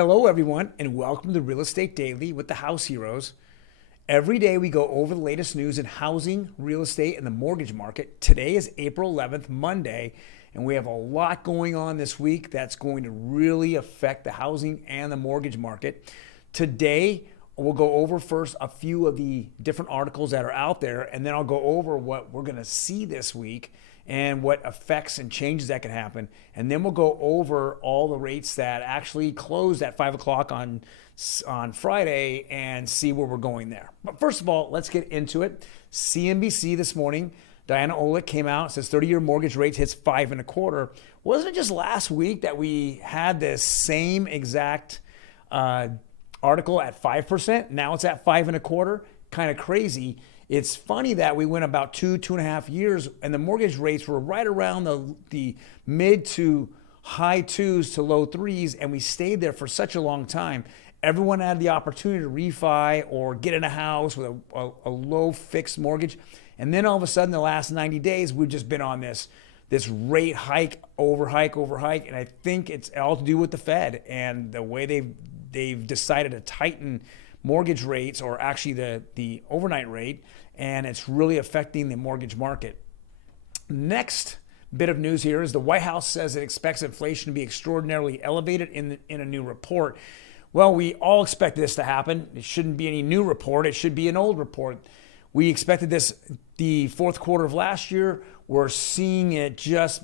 Hello, everyone, and welcome to Real Estate Daily with the House Heroes. Every day we go over the latest news in housing, real estate, and the mortgage market. Today is April 11th, Monday, and we have a lot going on this week that's going to really affect the housing and the mortgage market. Today, we'll go over first a few of the different articles that are out there, and then I'll go over what we're going to see this week and what effects and changes that can happen. And then we'll go over all the rates that actually closed at 5 o'clock on Friday and see where we're going there. But first of all, let's get into it. CNBC this morning, Diana Olick came out and says 30-year mortgage rates hits 5.25. Wasn't it just last week that we had this same exact article at 5%? Now it's at 5.25. Kind of crazy. It's funny that we went about 2.5 years and the mortgage rates were right around the mid to high twos to low threes, and we stayed there for such a long time. Everyone had the opportunity to refi or get in a house with a low fixed mortgage. And then all of a sudden, the last 90 days, we've just been on this rate hike, over hike. And I think it's all to do with the Fed and the way they've decided to tighten mortgage rates, or actually the overnight rate, and it's really affecting the mortgage market. Next bit of news here is the White House says it expects inflation to be extraordinarily elevated in a new report. Well, we all expected this to happen. It shouldn't be any new report. It should be an old report. We expected this the fourth quarter of last year. We're seeing it just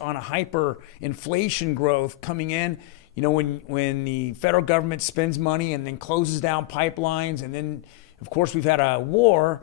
on a hyper inflation growth coming in. You know, when the federal government spends money and then closes down pipelines, and then, of course, we've had a war,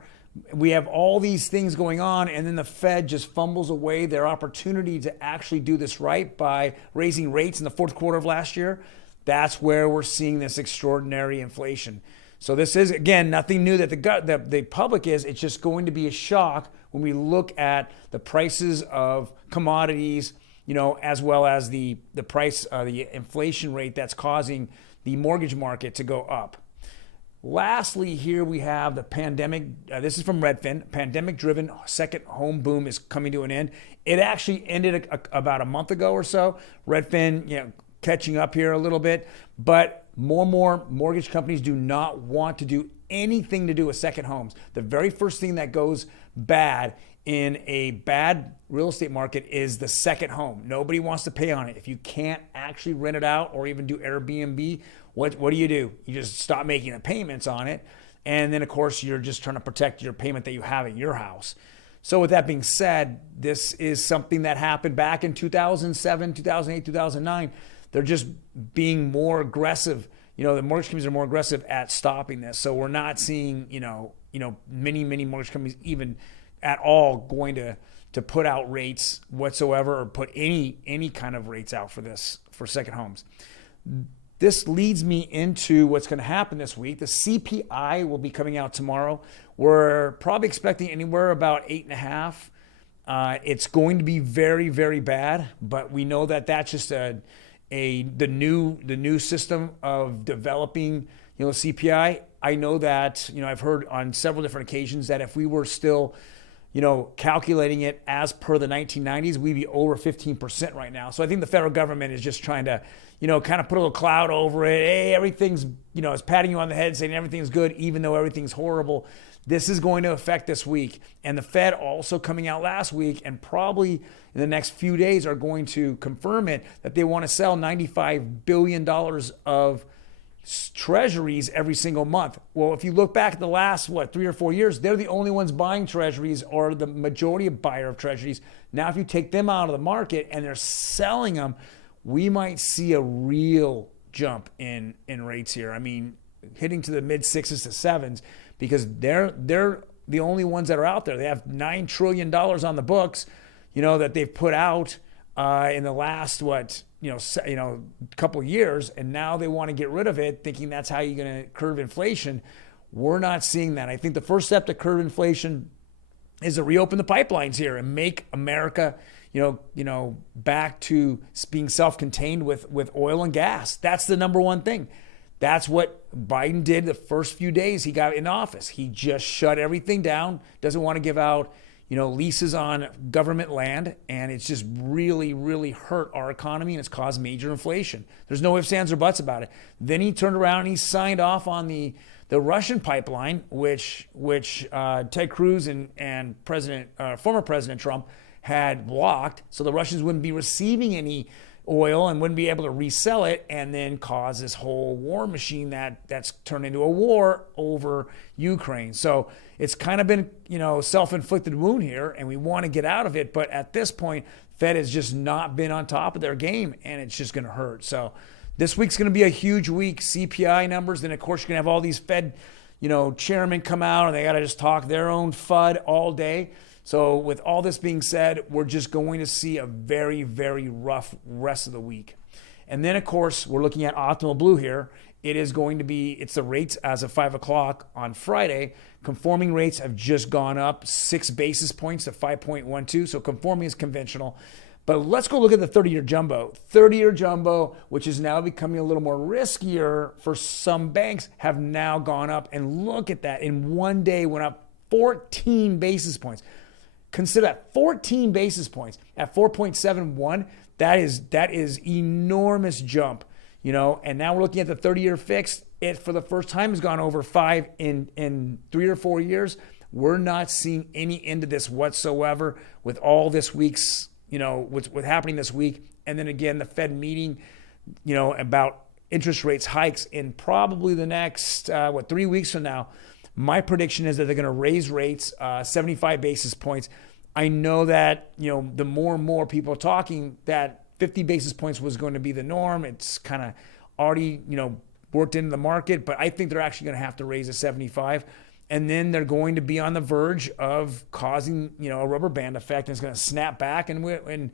we have all these things going on, and then the Fed just fumbles away their opportunity to actually do this right by raising rates in the fourth quarter of last year. That's where we're seeing this extraordinary inflation. So this is, again, nothing new that the public is. It's just going to be a shock when we look at the prices of commodities, you know, as well as the price, the inflation rate that's causing the mortgage market to go up. Lastly, here we have the pandemic. This is from Redfin. Pandemic-driven second home boom is coming to an end. It actually ended about a month ago or so. Redfin, you know, catching up here a little bit, but more and more mortgage companies do not want to do anything to do with second homes. The very first thing that goes bad in a bad real estate market is the second home. Nobody wants to pay on it. If you can't actually rent it out or even do Airbnb, what do? You just stop making the payments on it. And then, of course, you're just trying to protect your payment that you have at your house. So with that being said, this is something that happened back in 2007, 2008, 2009. They're just being more aggressive. You know, the mortgage companies are more aggressive at stopping this. So we're not seeing, many mortgage companies even at all going to put out rates whatsoever, or put any kind of rates out for second homes. This leads me into what's going to happen this week. The CPI will be coming out tomorrow. We're probably expecting anywhere about 8.5. It's going to be very, very bad, but we know that that's just the new system of developing, CPI. I know that, I've heard on several different occasions that if we were still, calculating it as per the 1990s, we'd be over 15% right now. So I think the federal government is just trying to, kind of put a little cloud over it. Hey, everything's, is patting you on the head saying everything's good, even though everything's horrible. This is going to affect this week. And the Fed also coming out last week, and probably in the next few days are going to confirm it, that they want to sell $95 billion of treasuries every single month. Well, if you look back at the last, 3 or 4 years, they're the only ones buying treasuries, or the majority of buyer of treasuries. Now, if you take them out of the market and they're selling them, we might see a real jump in rates here. I mean, hitting to the mid 6s to 7s, because they're the only ones that are out there. They have $9 trillion on the books, that they've put out in the last, couple of years, and now they want to get rid of it, thinking that's how you're going to curb inflation. We're not seeing that. I think the first step to curb inflation is to reopen the pipelines here and make America, back to being self-contained with oil and gas. That's the number one thing. That's what Biden did the first few days he got in office. He just shut everything down, doesn't want to give out, leases on government land, and it's just really, really hurt our economy, and it's caused major inflation. There's no ifs, ands, or buts about it. Then he turned around and he signed off on the Russian pipeline, which Ted Cruz and former President Trump had blocked, so the Russians wouldn't be receiving any oil and wouldn't be able to resell it, and then cause this whole war machine that's turned into a war over Ukraine. So it's kind of been, self-inflicted wound here, and we want to get out of it. But at this point, Fed has just not been on top of their game, and it's just going to hurt. So this week's going to be a huge week. CPI numbers. Then of course you're going to have all these Fed, chairmen come out, and they got to just talk their own FUD all day. So with all this being said, we're just going to see a very, very rough rest of the week. And then, of course, we're looking at Optimal Blue here. It's the rates as of 5 o'clock on Friday. Conforming rates have just gone up 6 basis points to 5.12. So conforming is conventional. But let's go look at the 30-year jumbo. 30-year jumbo, which is now becoming a little more riskier for some banks, have now gone up. And look at that. In one day, went up 14 basis points. Consider that 14 basis points at 4.71. That is enormous jump, and now we're looking at the 30-year fixed. It for the first time has gone over 5 in 3 or 4 years. We're not seeing any end to this whatsoever with all this week's, what's happening this week. And then again, the Fed meeting, about interest rates hikes in probably the next, 3 weeks from now. My prediction is that they're going to raise rates 75 basis points. I know that, the more and more people are talking that 50 basis points was going to be the norm. It's kind of already, worked into the market, but I think they're actually going to have to raise to 75. And then they're going to be on the verge of causing, a rubber band effect, and it's going to snap back. And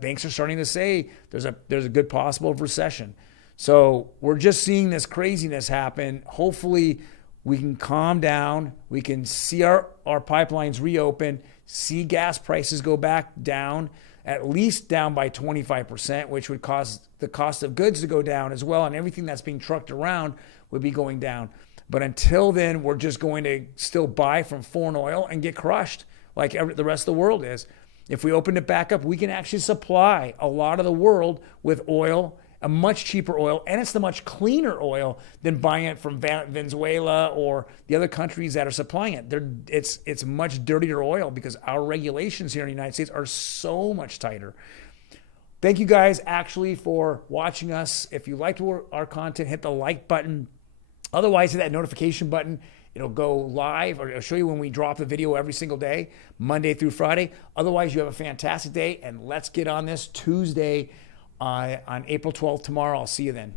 banks are starting to say there's a good possible recession. So we're just seeing this craziness happen. Hopefully we can calm down. We can see our pipelines reopen, see gas prices go back down, at least down by 25%, which would cause the cost of goods to go down as well. And everything that's being trucked around would be going down. But until then, we're just going to still buy from foreign oil and get crushed like the rest of the world is. If we open it back up, we can actually supply a lot of the world with oil, a much cheaper oil, and it's the much cleaner oil than buying it from Venezuela or the other countries that are supplying it. It's much dirtier oil because our regulations here in the United States are so much tighter. Thank you guys actually for watching us. If you liked our content, hit the like button. Otherwise, hit that notification button. It'll go live, or it'll show you when we drop the video every single day, Monday through Friday. Otherwise, you have a fantastic day, and let's get on this Tuesday on April 12th tomorrow. I'll see you then.